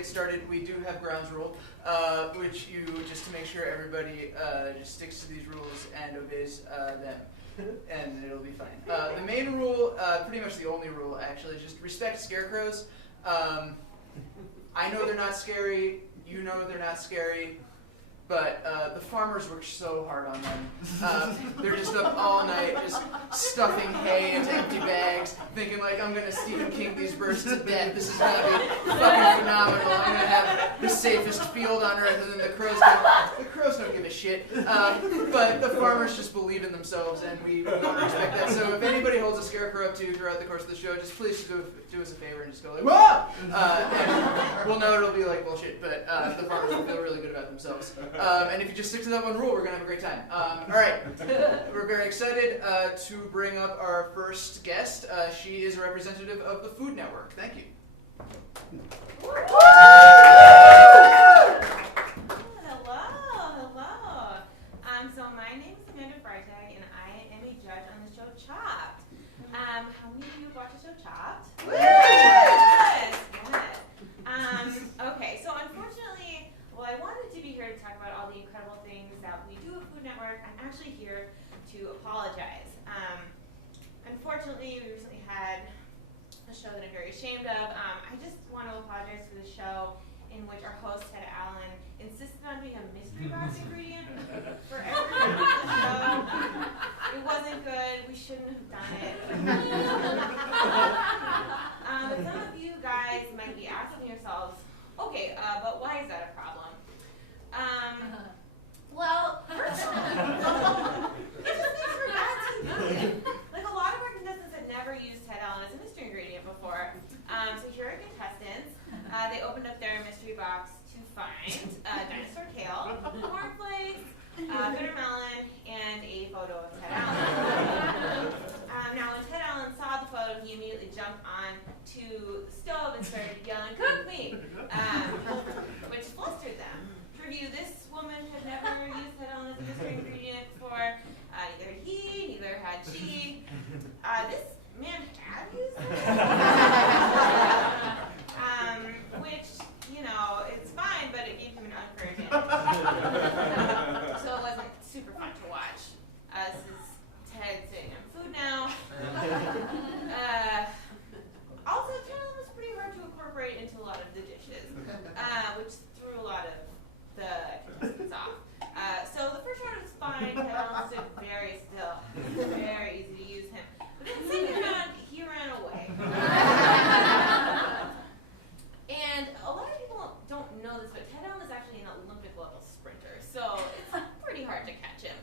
get started, we do have grounds rule, which you, just to make sure everybody just sticks to these rules and obeys them, and it'll be fine. The main rule, pretty much the only rule actually, is just respect scarecrows. I know they're not scary, you know they're not scary, but the farmers work so hard on them. They're just up all night, just stuffing hay into empty bags, thinking like, I'm gonna Stephen King these birds to death. This is gonna be fucking phenomenal. I'm gonna have the safest field on earth, and then the crows don't give a shit. But the farmers just believe in themselves, and we want to respect that. So if anybody holds a scarecrow up to you throughout the course of the show, just please do us a favor and just go like, whoa! And we'll know it'll be like bullshit, but the farmers will feel really good about themselves. And if you just stick to that one rule, we're going to have a great time. All right. We're very excited to bring up our first guest. She is a representative of the Food Network. Thank you. Hello. So my name is Amanda Freitag, and I am a judge on the show Chopped. How many of you have watched the show Chopped? Yes. Okay, so unfortunately, well, I wanted to be here to talk about all the incredible things that we do at Food Network. I'm actually here to apologize. Unfortunately, we recently had a show that I'm very ashamed of. I just want to apologize for the show in which our host, Ted Allen, insisted on being a mystery box ingredient for everyone on the show. It wasn't good. We shouldn't have done it. Some of you guys might be asking yourselves, okay, but why is that a problem? Well, first of all, it just makes for bad TV. Like, a lot of our contestants had never used Ted Allen as a mystery ingredient before. So here are contestants. They opened up their mystery box to find dinosaur kale, cornflakes, bitter melon, and a photo of Ted Allen. Now, when Ted Allen saw the photo, he immediately jumped on to the stove and started yelling, "Cook me!" Which flustered them. For you, this woman had never used Ted Allen as a mystery ingredient before. Neither he, neither had she. This man had used it. Which, you know, it's fine, but it gave him an unfair advantage. So it wasn't super fun to watch. This is Ted sitting on food now. Also, Ted Allen was pretty hard to incorporate into a lot of the dishes, which threw a lot of the contestants off. So the first round was fine. Ted Allen stood very still. Very easy to use him. But then the second round, he ran away. And a lot of people don't know this, but Ted Allen is actually an Olympic level sprinter, so it's pretty hard to catch him.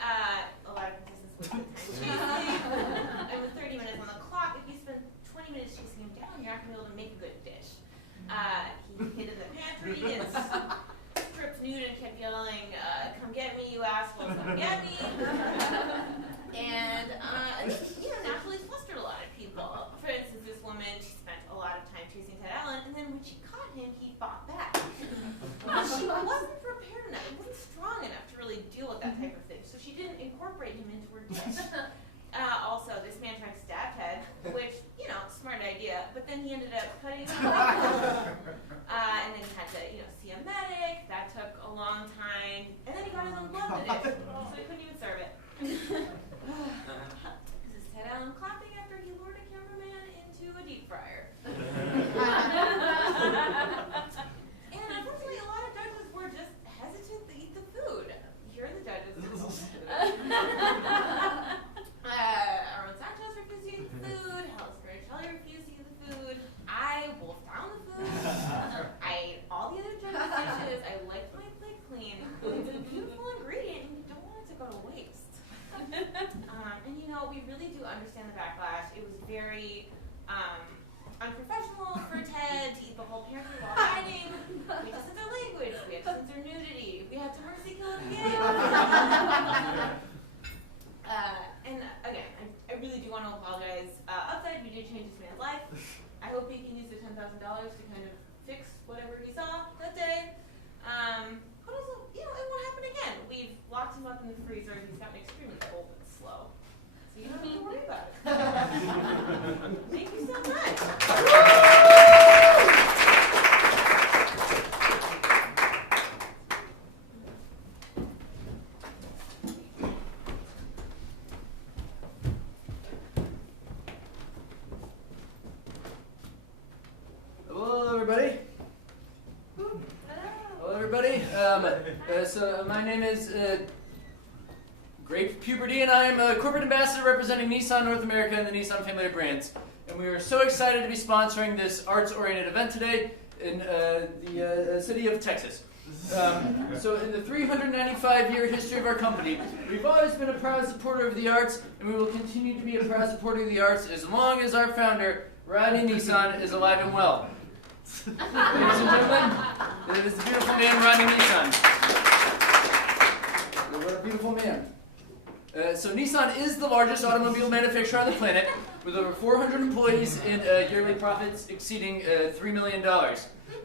A lot of contestants wasted time chasing, and with 30 minutes on the clock, if you spend 20 minutes chasing him down, you're not going to be able to make a good dish. He hid in the pantry and stripped nude and kept yelling, "Come get me, you assholes, come get me!" And naturally flustered a lot of people. For instance, this woman, she spent a lot of time chasing Ted Allen, and then when she caught him, he fought back. But she wasn't prepared enough. It wasn't strong enough to really deal with that type of thing, so she didn't incorporate him into her dish. Also, this man tried to stab Ted, which, smart idea, but then he ended up cutting him off. And then he had to, see a medic. That took a long time. And then he got his own blood in it, so he couldn't even serve it. This is Ted Allen clapping after he lured a cameraman into a deep fryer. And unfortunately, a lot of judges were just hesitant to eat the food. Here are the judges. Aaron Sanchez refused to eat the food. Alice Shelley refused to eat the food. I wolfed down the food. I ate all the other judges' dishes. I liked my plate clean. It's a beautiful ingredient, and you don't want it to go to waste. And we really do understand the backlash. It was very unprofessional for Ted to eat the whole pantry while hiding. We had to censor language. We had to censor nudity. We had to mercy kill a game. And again, I really do want to apologize. Upside, we did change this man's life. I hope he can use the $10,000 to kind of fix whatever he saw that day. But also, it won't happen again. We've locked him up in the freezer. He's gotten extremely cold and slow. So you don't need to worry about it. Thank you so much. My name is Grape Puberty, and I am a corporate ambassador representing Nissan North America and the Nissan family of brands. And we are so excited to be sponsoring this arts-oriented event today in the city of Texas. So in the 395-year history of our company, we've always been a proud supporter of the arts, and we will continue to be a proud supporter of the arts as long as our founder, Rodney Nissan, is alive and well. Ladies and gentlemen, it is the beautiful man, Rodney Nissan. What a beautiful man. So Nissan is the largest automobile manufacturer on the planet, with over 400 employees and yearly profits exceeding $3 million.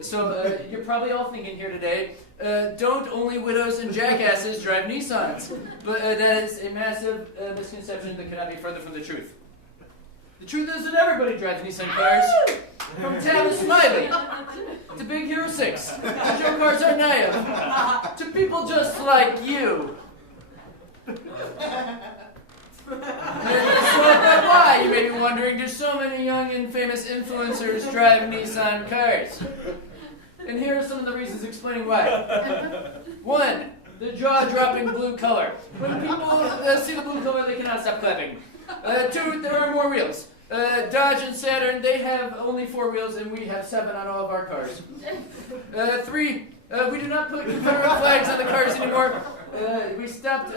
So you're probably all thinking here today, don't only widows and jackasses drive Nissans? But that is a massive misconception that cannot be further from the truth. The truth is that everybody drives Nissan cars, from Tavis Smiley to Big Hero 6 to Joe Cars Arnaev to people just like you. So why, you may be wondering, do so many young and famous influencers drive Nissan cars? And here are some of the reasons explaining why. 1, the jaw-dropping blue color. When people see the blue color, they cannot stop clapping. 2, there are more wheels. Dodge and Saturn, they have only 4 wheels, and we have 7 on all of our cars. 3, we do not put Confederate flags on the cars anymore. We stopped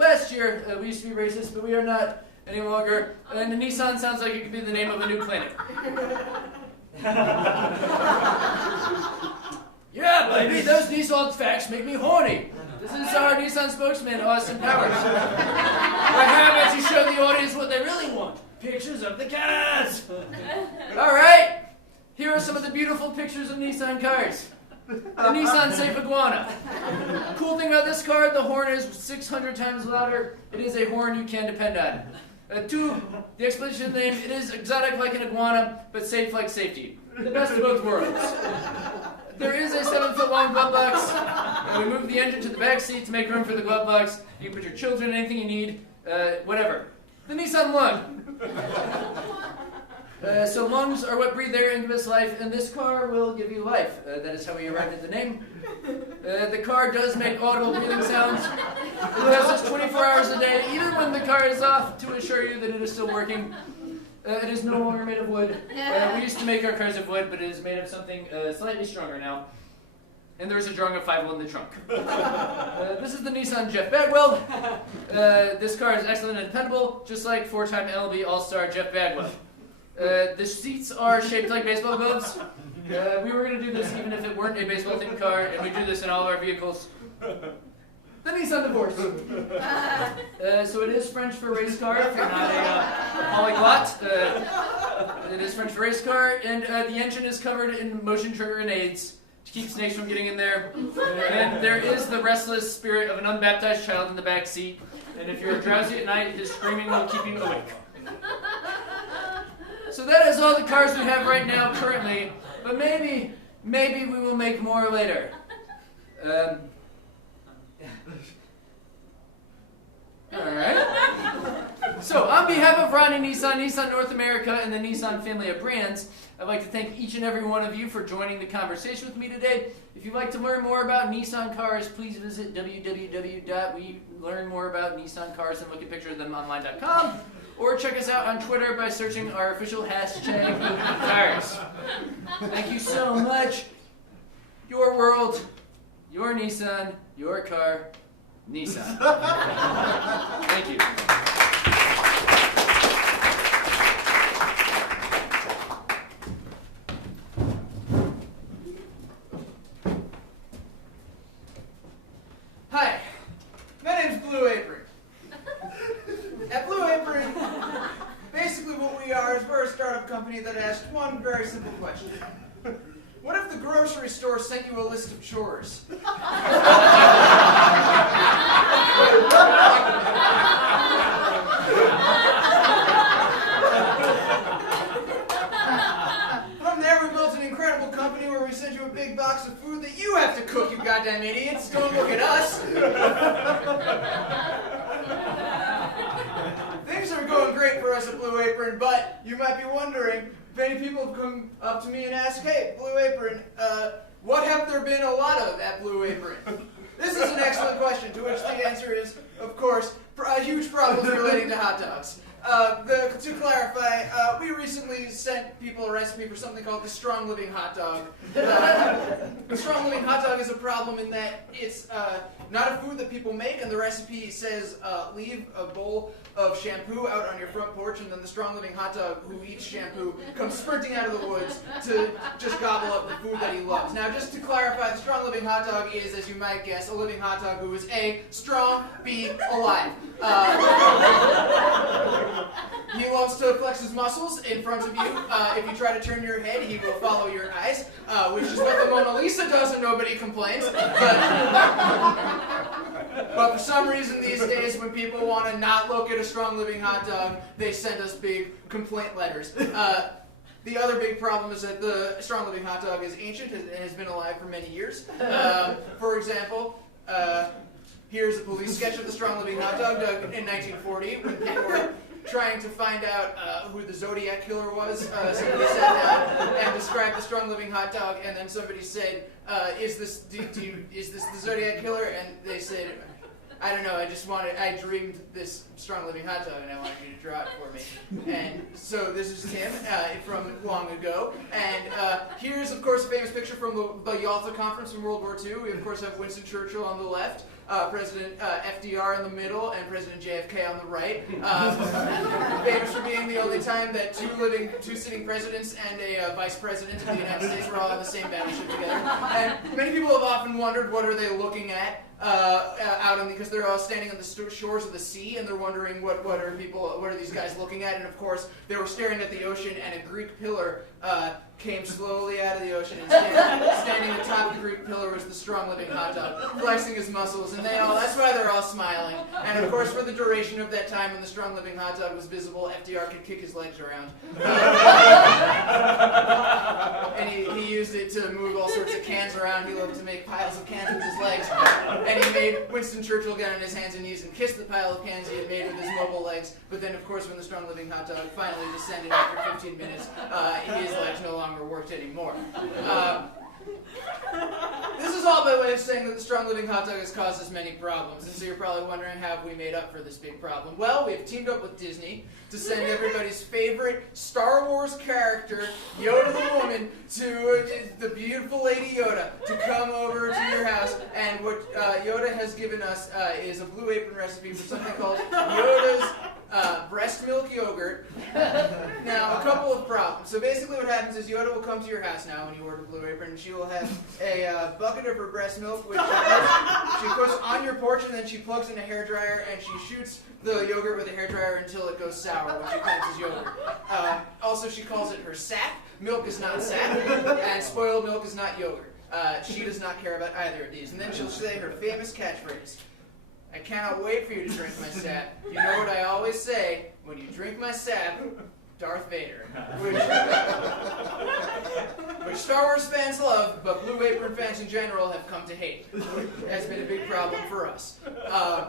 last year. We used to be racist, but we are not any longer. And the Nissan sounds like it could be the name of a new planet. Yeah, baby, those Nissan facts make me horny. This is our Nissan spokesman, Austin Powers. But how about you show the audience what they really want? Pictures of the cars. All right, here are some of the beautiful pictures of Nissan cars. The Nissan Safe Iguana. Cool thing about this car, the horn is 600 times louder. It is a horn you can depend on. 2, the explanation name, it is exotic like an iguana, but safe like safety. The best of both worlds. There is a 7-foot long glove box. We moved the engine to the back seat to make room for the glove box. You can put your children, anything you need, whatever. The Nissan Lung. So lungs are what breathe air and give us life, and this car will give you life. That is how we arrived at the name. The car does make audible breathing sounds. It does this 24 hours a day, even when the car is off, to assure you that it is still working. It is no longer made of wood. We used to make our cars of wood, but it is made of something slightly stronger now. And there is a drawing of 5 in the trunk. This is the Nissan Jeff Bagwell. This car is excellent and dependable, just like 4-time LB All-Star Jeff Bagwell. The seats are shaped like baseball gloves. We were going to do this even if it weren't a baseball-themed car, and we do this in all of our vehicles. The Nissan Divorce. So it is French for race car, if you're not a polyglot. It is French for race car, and the engine is covered in motion trigger grenades to keep snakes from getting in there. And there is the restless spirit of an unbaptized child in the back seat, and if you're drowsy at night, his screaming will keep you awake. So that is all the cars we have right now currently, but maybe we will make more later. Alright. So on behalf of Rodney Nissan, Nissan North America, and the Nissan family of brands, I'd like to thank each and every one of you for joining the conversation with me today. If you'd like to learn more about Nissan cars, please visit www.welearnmoreaboutnissancars and look at pictures of them online.com. Or check us out on Twitter by searching our official hashtag cars. Thank you so much. Your world, your Nissan, your car, Nissan. Thank you. Hi, my name's Blue Apron. At Blue Apron, basically what we are is we're a startup company that asked one very simple question. What if the grocery store sent you a list of chores? From there we built an incredible company where we send you a big box of food that you have to cook, you goddamn idiots. Don't look at us. Things are going great for us at Blue Apron, but you might be wondering, many people have come up to me and asked, hey, Blue Apron, what have there been a lot of at Blue Apron? This is an excellent question, to which the answer is, of course, huge problems relating to hot dogs. To clarify, we recently sent people a recipe for something called the Strong Living Hot Dog. The Strong Living Hot Dog is a problem in that it's not a food that people make, and the recipe says leave a bowl of shampoo out on your front porch, and then the Strong Living Hot Dog who eats shampoo comes sprinting out of the woods to just gobble up the food that he loves. Now, just to clarify, the Strong Living Hot Dog is, as you might guess, a living hot dog who is A, strong, B, alive. He loves to flex his muscles in front of you. If you try to turn your head, he will follow your eyes, which is what the Mona Lisa does and nobody complains. But for some reason these days, when people want to not look at a Strong Living Hot Dog, they send us big complaint letters. The other big problem is that the Strong Living Hot Dog is ancient and has been alive for many years. For example, here's a police sketch of the Strong Living Hot Dog dug in 1940 when people were trying to find out who the Zodiac Killer was. Somebody sat down and described the Strong Living Hot Dog, and then somebody said, is this the Zodiac Killer? And they said, I don't know, I dreamed this Strong Living Hot Dog, and I wanted you to draw it for me. And so this is Tim from long ago. And here's, of course, a famous picture from the Yalta Conference in World War II. We, of course, have Winston Churchill on the left, President FDR in the middle, and President JFK on the right. Famous for being the only time that two sitting presidents and a vice president of the United States were all on the same battleship together. And many people have often wondered, what are they looking at out on because they're all standing on the shores of the sea, and they're wondering what are these guys looking at? And of course, they were staring at the ocean, and a Greek pillar came slowly out of the ocean, and standing atop the Greek pillar was the Strong Living Hot Dog, flexing his muscles, and that's why they're all smiling. And of course, for the duration of that time when the Strong Living Hot Dog was visible, FDR could kick his legs around. And he used it to move all sorts of cans around. He loved to make piles of cans with his legs. And he made Winston Churchill get on his hands and knees and kiss the pile of cans he had made with his mobile legs. But then, of course, when the Strong Living Hot Dog finally descended after 15 minutes, his legs no longer worked anymore. This is all by way of saying that the Strong Living Hot Dog has caused us many problems. And so you're probably wondering, how have we made up for this big problem? Well, we've teamed up with Disney to send everybody's favorite Star Wars character, Yoda the woman, to the beautiful Lady Yoda to come over to your house. And what Yoda has given us is a Blue Apron recipe for something called Yoda's breast milk yogurt. Now, a couple of problems. So basically what happens is Yoda will come to your house now when you order Blue Apron, and she will have a bucket of her breast milk, which she puts on your porch, and then she plugs in a hairdryer, and she shoots the yogurt with a hairdryer until it goes sour, which she claims is yogurt. Also, she calls it her sap. Milk is not sap, and spoiled milk is not yogurt. She does not care about either of these. And then she'll say her famous catchphrase, "I cannot wait for you to drink my sap. You know what I always say, when you drink my sap, Darth Vader." Which Star Wars fans love, but Blue Apron fans in general have come to hate. It has been a big problem for us.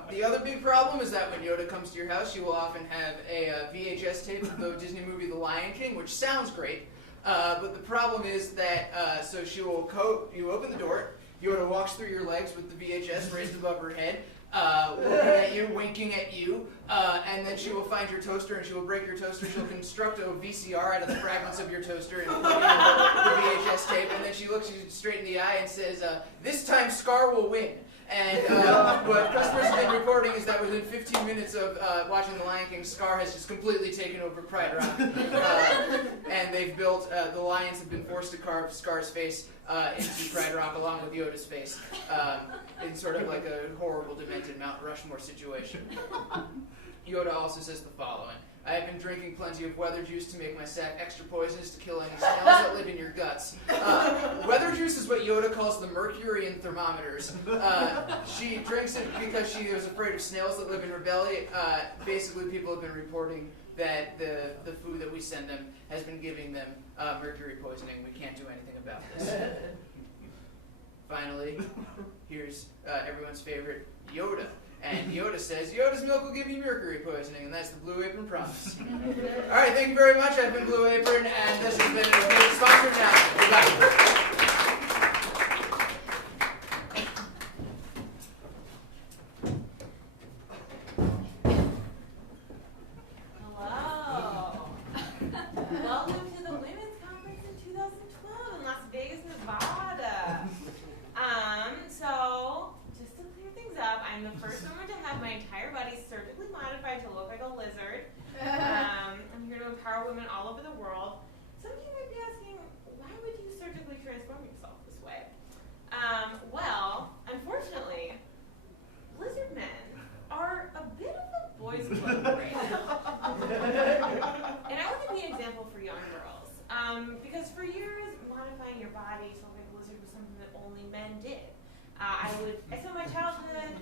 The other big problem is that when Yoda comes to your house, you will often have a VHS tape of the Disney movie The Lion King, which sounds great, but the problem is that, so you open the door, Yoda walks through your legs with the VHS raised above her head, looking at you, winking at you, and then she will find your toaster and she will break your toaster. She'll construct a VCR out of the fragments of your toaster and put it in the VHS tape, and then she looks you straight in the eye and says, "This time Scar will win." And what customers have been reporting is that within 15 minutes of watching The Lion King, Scar has just completely taken over Pride Rock. And they've built, the lions have been forced to carve Scar's face into Pride Rock along with Yoda's face in sort of like a horrible, demented Mount Rushmore situation. Yoda also says the following: "I have been drinking plenty of weather juice to make my sack extra poisonous to kill any snails that live in your guts." Weather juice is what Yoda calls the mercury in thermometers. She drinks it because she was afraid of snails that live in her belly. Basically, people have been reporting that the food that we send them has been giving them mercury poisoning. We can't do anything about this. Finally, here's everyone's favorite, Yoda. And Yoda says, "Yoda's milk will give you mercury poisoning," and that's the Blue Apron promise. All right, thank you very much. I've been Blue Apron, and this has been a great sponsor now. Goodbye. I'm the first woman to have my entire body surgically modified to look like a lizard. I'm here to empower women all over the world. Some of you might be asking, why would you surgically transform yourself this way? Well, unfortunately, lizard men are a bit of a boys' club right now. And I want to be an example for young girls. Because for years, modifying your body to look like a lizard was something that only men did. I spent my childhood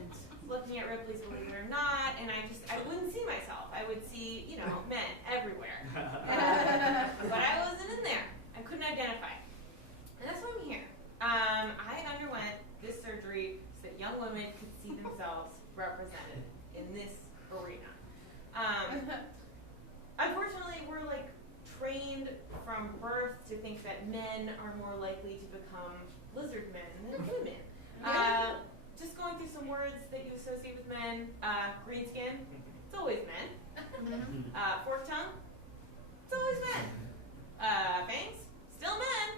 looking at Ripley's Believe It or Not, and I wouldn't see myself. I would see, men everywhere. But I wasn't in there. I couldn't identify. And that's why I'm here. I underwent this surgery so that young women could see themselves represented in this arena. Unfortunately, we're trained from birth to think that men are more likely to become lizard men than women. Just going through some words that you associate with men. Green skin, it's always men. Forked tongue, it's always men. Fangs, still men.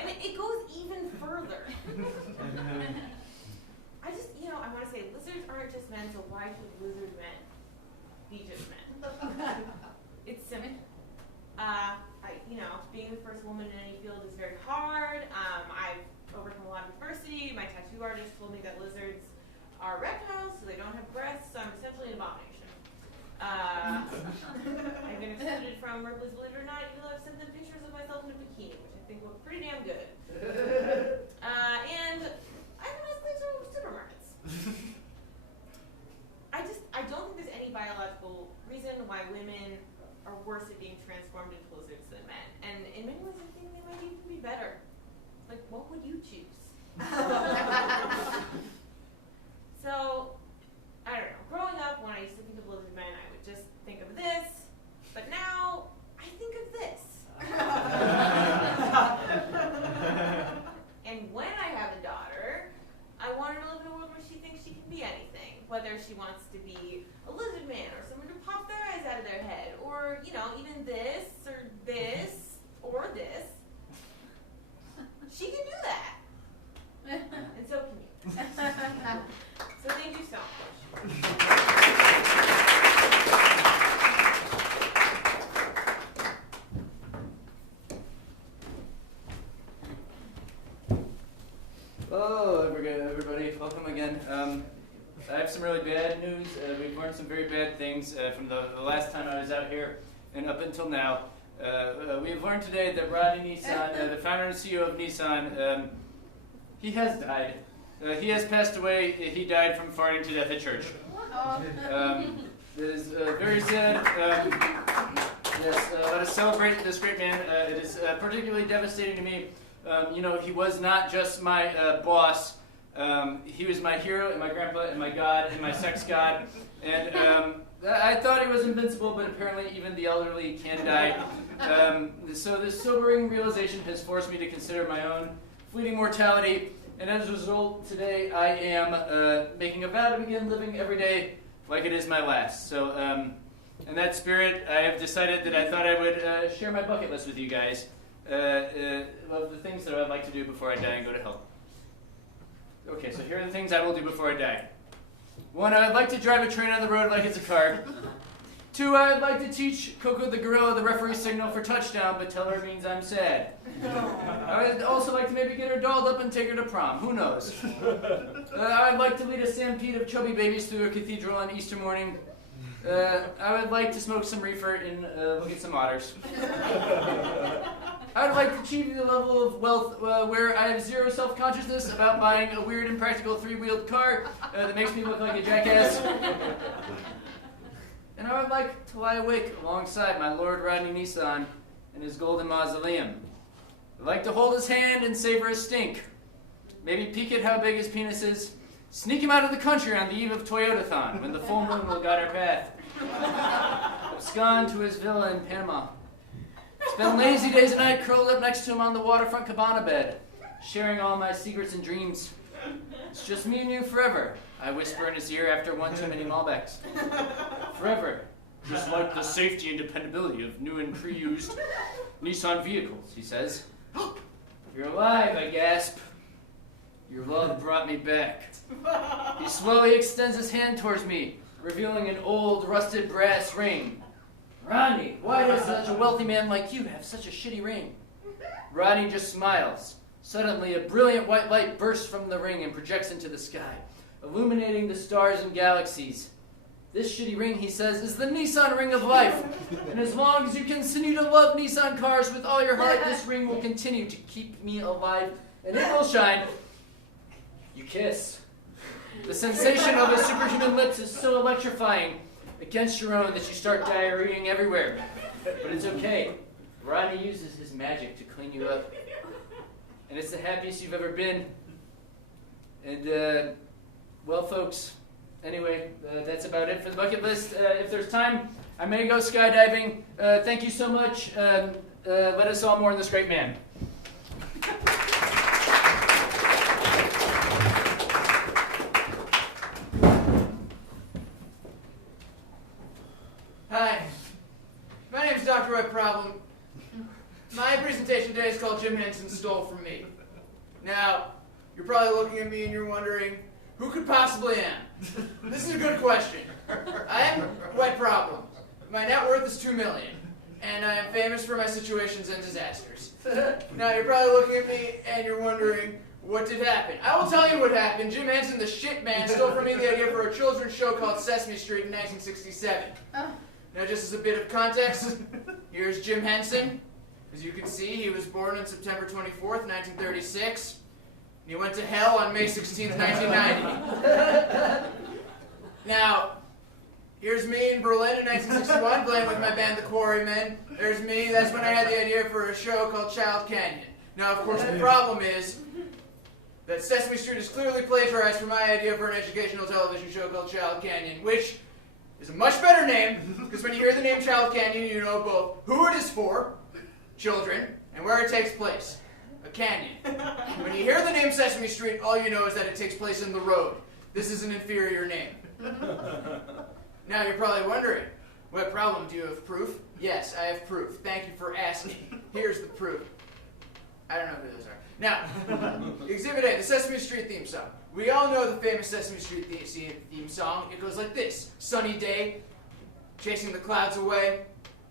And it goes even further. I want to say lizards aren't just men, so why should lizard men be just men? It's simple. Being the first woman in any field is very hard. I've overcome a lot of adversity. My tattoo artist told me that lizards are reptiles, so they don't have breasts, so I'm essentially an abomination. I've been excluded from Ripley's Believe It or Not, even though I've sent them pictures of myself in a bikini, which I think look pretty damn good. And I have nice things from supermarkets. I don't think there's any biological reason why women are worse at being transformed into lizards than men. And in many ways, I think they might even be better. What would you choose? So, I don't know. Growing up, when I used to think of lizard men, I would just think of this. But now, I think of this. And when I have a daughter, I want her to live in a world where she thinks she can be anything. Whether she wants to be a lizard man, or someone to pop their eyes out of their head, or, even this, or this, or this. She can do that. And so can you. So thank you so much. Hello, everybody. Welcome again. I have some really bad news. We've learned some very bad things from the last time I was out here and up until now. We have learned today that Rodney Nissan, the founder and CEO of Nissan, he has died. He has passed away. He died from farting to death at church. It is very sad. Yes, let us celebrate this great man. It is particularly devastating to me. He was not just my boss. He was my hero and my grandpa and my god and my sex god. And I thought he was invincible, but apparently even the elderly can die. So this sobering realization has forced me to consider my own fleeting mortality. And as a result, today I am making a vow to begin living every day like it is my last. So in that spirit, I have decided that I thought I would share my bucket list with you guys of the things that I would like to do before I die and go to hell. Okay, so here are the things I will do before I die. 1, I would like to drive a train on the road like it's a car. 2, I would like to teach Coco the gorilla the referee signal for touchdown, but tell her it means I'm sad. I would also like to maybe get her dolled up and take her to prom. Who knows? I would like to lead a stampede of chubby babies through a cathedral on Easter morning. I would like to smoke some reefer and look at some otters. I would like to achieve the level of wealth where I have zero self-consciousness about buying a weird impractical 3-wheeled car that makes me look like a jackass. And I would like to lie awake alongside my Lord Rodney Nissan in his golden mausoleum. I'd like to hold his hand and savor his stink. Maybe peek at how big his penis is. Sneak him out of the country on the eve of Toyotathon when the full moon will guide our path. Abscond to his villa in Panama. Spend lazy days at night curled up next to him on the waterfront cabana bed, sharing all my secrets and dreams. It's just me and you forever, I whisper in his ear after one too many Malbecs. Forever, just like the safety and dependability of new and pre-used Nissan vehicles, he says. You're alive, I gasp. Your love brought me back. He slowly extends his hand towards me, revealing an old, rusted brass ring. Rodney, why does such a wealthy man like you have such a shitty ring? Rodney just smiles. Suddenly, a brilliant white light bursts from the ring and projects into the sky, illuminating the stars and galaxies. This shitty ring, he says, is the Nissan ring of life. And as long as you continue to love Nissan cars with all your heart, this ring will continue to keep me alive, and it will shine. You kiss. The sensation of his superhuman lips is so electrifying against your own that you start diarrheaing everywhere. But it's okay. Rodney uses his magic to clean you up. And it's the happiest you've ever been. And, well, folks, anyway, that's about it for the bucket list. If there's time, I may go skydiving. Thank you so much. Let us all mourn this great man. Hi, my name is Dr. White Problem. My presentation today is called Jim Henson Stole From Me. Now, you're probably looking at me and you're wondering, who could possibly am? This is a good question. I am White Problem. My net worth is $2 million, and I am famous for my situations and disasters. Now, you're probably looking at me and you're wondering, what did happen? I will tell you what happened. Jim Henson, the shit man, stole from me the idea for a children's show called Sesame Street in 1967. Now, just as a bit of context, here's Jim Henson. As you can see, he was born on September 24th, 1936. And he went to hell on May 16th, 1990. Now, here's me in Berlin in 1961 playing with my band, the Quarrymen. There's me. That's when I had the idea for a show called Child Canyon. Now, of course, the problem is that Sesame Street is clearly plagiarized from my idea for an educational television show called Child Canyon, which is a much better name, because when you hear the name Child Canyon, you know both who it is for, children, and where it takes place, a canyon. When you hear the name Sesame Street, all you know is that it takes place in the road. This is an inferior name. Now you're probably wondering, what problem? Do you have proof? Yes, I have proof. Thank you for asking. Here's the proof. I don't know who those are. Now, Exhibit A, the Sesame Street theme song. We all know the famous Sesame Street theme song. It goes like this. Sunny day, chasing the clouds away,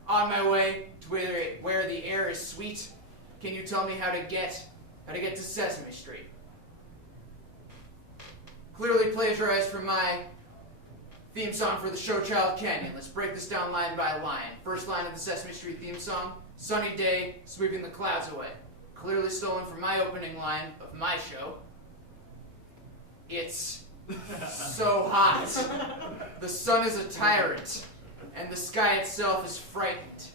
on my way to where the air is sweet. Can you tell me how to get to Sesame Street? Clearly plagiarized from my theme song for the show Child Canyon. Let's break this down line by line. First line of the Sesame Street theme song, sunny day, sweeping the clouds away. Clearly stolen from my opening line of my show. It's so hot. The sun is a tyrant, and the sky itself is frightened.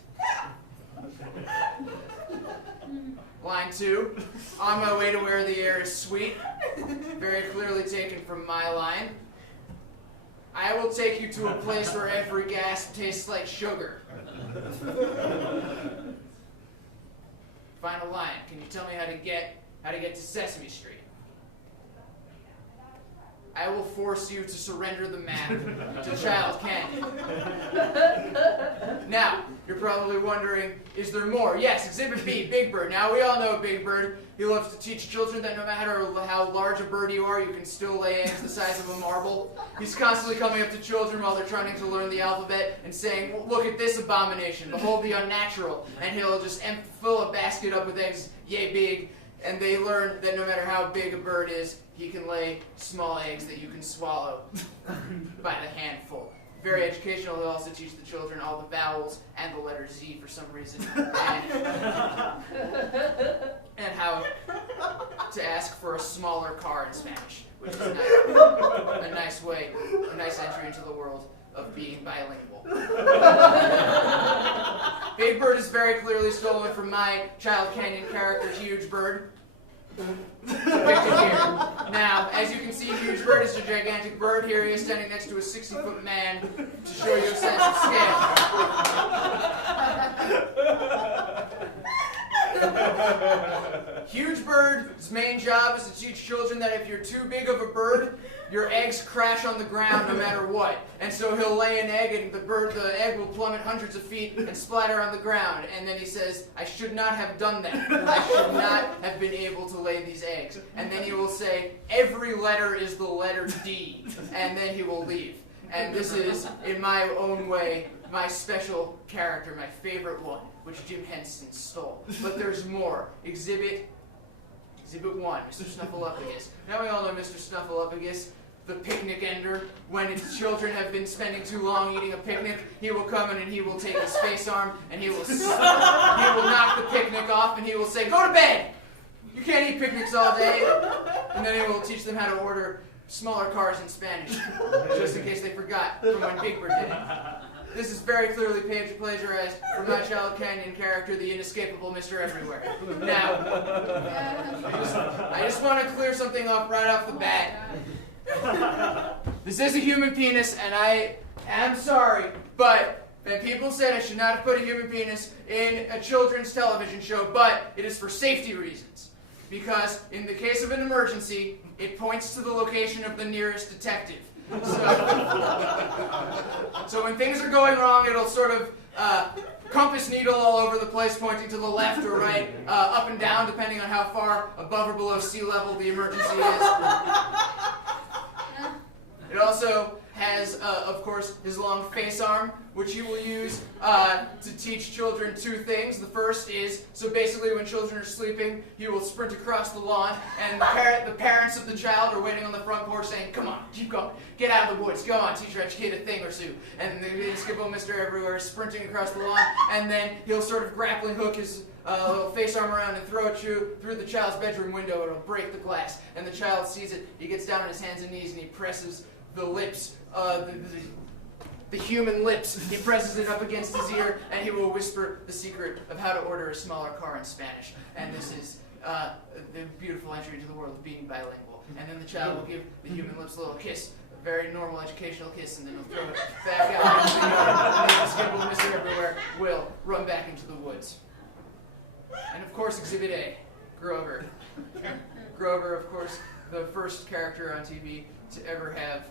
Line 2, on my way to where the air is sweet. Very clearly taken from my line. I will take you to a place where every gas tastes like sugar. Final line, can you tell me how to get to Sesame Street? I will force you to surrender the map to Child Canyon. Now, you're probably wondering, is there more? Yes, Exhibit B, Big Bird. Now, we all know Big Bird. He loves to teach children that no matter how large a bird you are, you can still lay eggs the size of a marble. He's constantly coming up to children while they're trying to learn the alphabet and saying, well, look at this abomination, behold the unnatural. And he'll just fill a basket up with eggs yay big, and they learn that no matter how big a bird is, he can lay small eggs that you can swallow by the handful. Very educational. He'll also teach the children all the vowels and the letter Z for some reason. And how to ask for a smaller car in Spanish, which is a nice entry into the world of being bilingual. Big Bird is very clearly stolen from my Child Canyon character, Huge Bird. Depicted here. Now, as you can see, Huge Bird is a gigantic bird. Here he is standing next to a 60-foot man to show you a sense of scale. Huge bird's main job is to teach children that if you're too big of a bird, your eggs crash on the ground no matter what. And so he'll lay an egg and the egg will plummet hundreds of feet and splatter on the ground. And then he says, I should not have done that. I should not have been able to lay these eggs. And then he will say, every letter is the letter D. And then he will leave. And this is, in my own way, my special character, my favorite one, which Jim Henson stole. But there's more. Exhibit 1, Mr. Snuffleupagus. Now we all know Mr. Snuffleupagus, the picnic ender. When his children have been spending too long eating a picnic, he will come in and he will take his face arm and he will knock the picnic off and he will say, go to bed! You can't eat picnics all day. And then he will teach them how to order smaller cars in Spanish, just in case they forgot from when Big Bird did it. This is very clearly plagiarized from my Child Canyon character, the inescapable Mr. Everywhere. Now, I just want to clear something up right off the bat. This is a human penis, and I am sorry, but people said I should not have put a human penis in a children's television show, but it is for safety reasons. Because in the case of an emergency, it points to the location of the nearest detective. So when things are going wrong, it'll sort of compass needle all over the place, pointing to the left or right, up and down, depending on how far above or below sea level the emergency is. It also has, of course, his long face arm, which he will use to teach children two things. The first is, so basically when children are sleeping, he will sprint across the lawn, and the parents of the child are waiting on the front porch saying, come on, keep going, get out of the woods, go on, teach your kid a thing or two. And the skippo Mr. Everywhere is sprinting across the lawn, and then he'll sort of grappling hook his little face arm around and throw it through the child's bedroom window. It'll break the glass, and the child sees it. He gets down on his hands and knees, and he presses the lips, the human lips. He presses it up against his ear, and he will whisper the secret of how to order a smaller car in Spanish. And this is the beautiful entry into the world of being bilingual. And then the child will give the human lips a little kiss, a very normal educational kiss, and then he'll throw it back out into the yard, and then the skipper Mr. Everywhere will run back into the woods. And of course, Exhibit A, Grover. Grover, of course, the first character on TV to ever have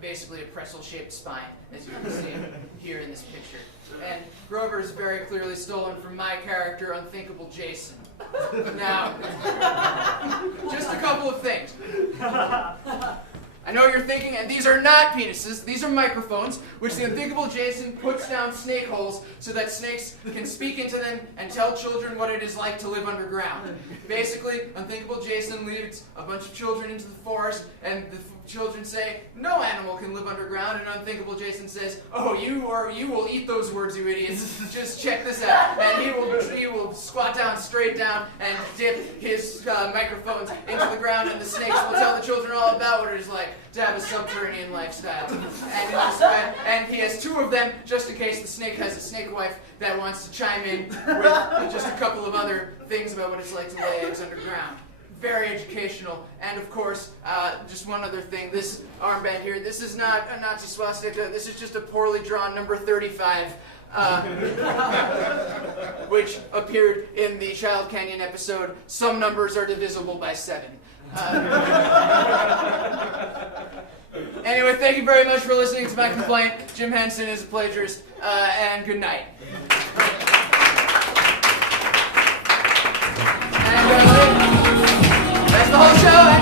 basically a pretzel-shaped spine, as you can see here in this picture. And Grover is very clearly stolen from my character, Unthinkable Jason. Now, just a couple of things. I know you're thinking, and these are not penises, these are microphones, which the Unthinkable Jason puts down snake holes so that snakes can speak into them and tell children what it is like to live underground. Basically, Unthinkable Jason leads a bunch of children into the forest, and the children say, no animal can live underground, and Unthinkable Jason says, oh, you will eat those words, you idiots. Just check this out. And he will squat down, straight down, and dip his microphones into the ground, and the snakes will tell the children all about what it is like to have a subterranean lifestyle. And he has two of them, just in case the snake has a snake wife that wants to chime in with just a couple of other things about what it's like to lay eggs underground. Very educational. And of course, just one other thing, this armband here, this is not a Nazi swastika, this is just a poorly drawn number 35, which appeared in the Child Canyon episode, Some Numbers Are Divisible by 7. Anyway, thank you very much for listening to my complaint. Jim Henson is a plagiarist, and good night. And that's the whole show.